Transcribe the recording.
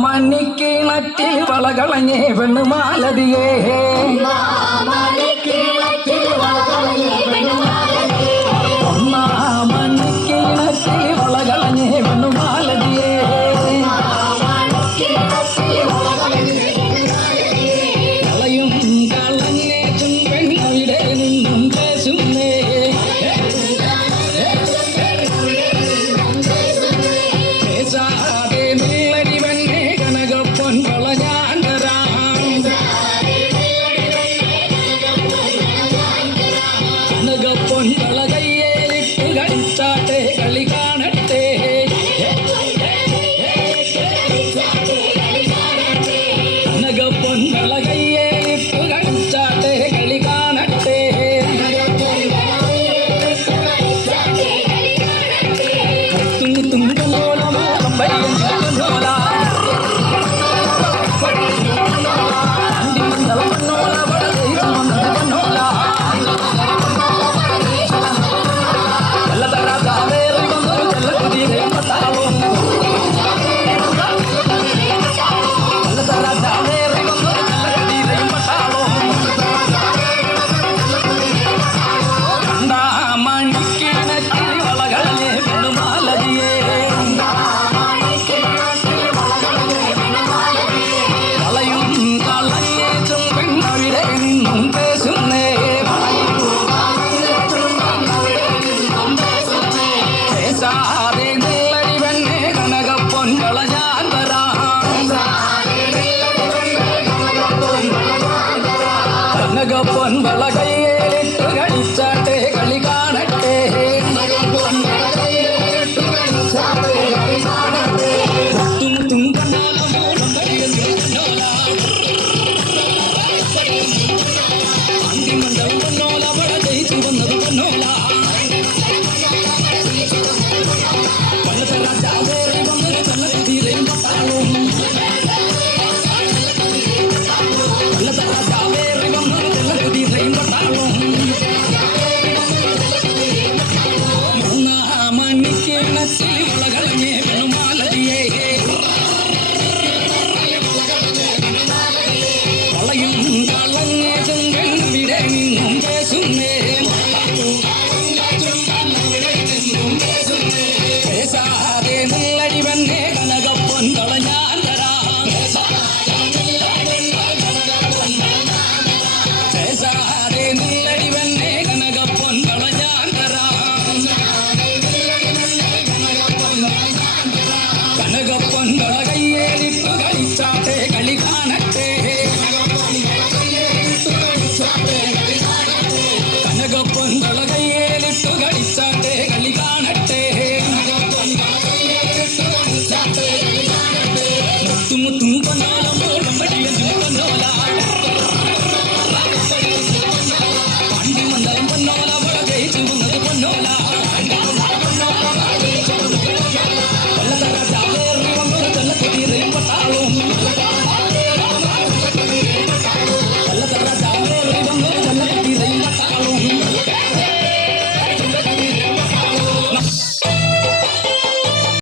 ഒന്നാമണിക്കിണറ്റിൽ വളകളഞ്ഞേ പെണ്ണുമാലതിയേ ഒന്നാമണിക്കിണറ്റിൽ വളകളഞ്ഞേ പെണ്ണുമാലതിയേ കളയും കളഞ്ഞേച്ചും പെണ്ണവിടെ നിന്നും പേശുന്നേ പേശാതെ നില്ലടി വെണ്ണേ കനകപ്പൊൻ വളഞ്ഞാണ്ടരാം കനകപ്പൊൻ വളകയ്യേലിട്ട് കളിച്ചാട്ടെ കളി കാണട്ടെ കനകപ്പൊൻ വളകയ്യേലിട്ട് കളിച്ചാട്ടെ കളി കാണട്ടെ തുങ്കലോലം കമ്പയ്യൻ ചിക്കുന്നോല അണ്ടിമന്തളമണ്ണോല വളകൈസമന്തളമണ്ണോല ചെല്ലതരാജാവേറി വന്നൊരു ചെല്ലക്കുതിരെ പട്ടാളം ചെല്ലതരാജാവേറി വന്നൊരു ചെല്ലക്കുതിരെ പട്ടാളം കണ്ടാമണിക്കിണറ്റിൽ വളകളഞ്ഞേ പെണ്ണുമാലതിയേ വളയും കളഞ്ഞേച്ചും പെണ്ണവിടെ നിന്നും പേശുന്നേ പേശാതെ നില്ലടി വെണ്ണേ കനകപ്പൊൻ വളഞ്ഞാൻ വരാം കനകപ്പൊൻ വളക